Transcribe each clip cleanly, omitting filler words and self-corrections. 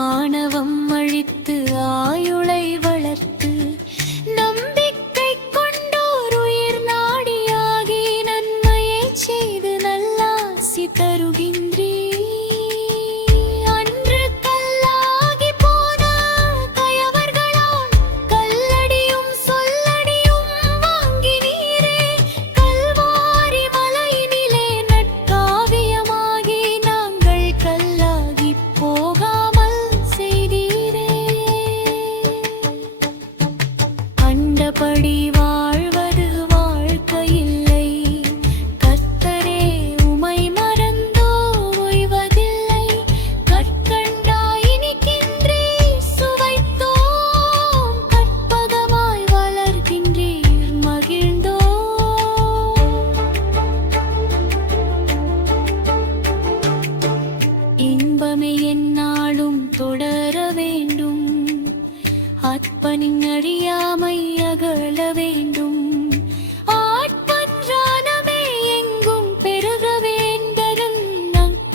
மாணவம் அழித்து ஆயுளை வளர்த்து நம்பிக்கை கொண்டோர் உயிர் நாடியாகி நன்மையை செய்து நல்லாசி தருகின்றே. படி வாழ்வது வாழ்க்கையில்லை, கர்த்தரே உமை மறந்தோ ஓய்வதில்லை. கற்கண்டாய் இனிக்கின்றே சுவைத்தோம், கற்பகமாய் வளர்கின்றீர் மகிழ்ந்தோ. இன்பமே எந்நாளும் தொடர வேண்டும், ஆத்மனின் அழியாமை அகல வேண்டும். ஆட்பற்றானமே எங்கும் பெருக வேண்டும்,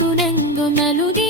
துணங்கு நலுதி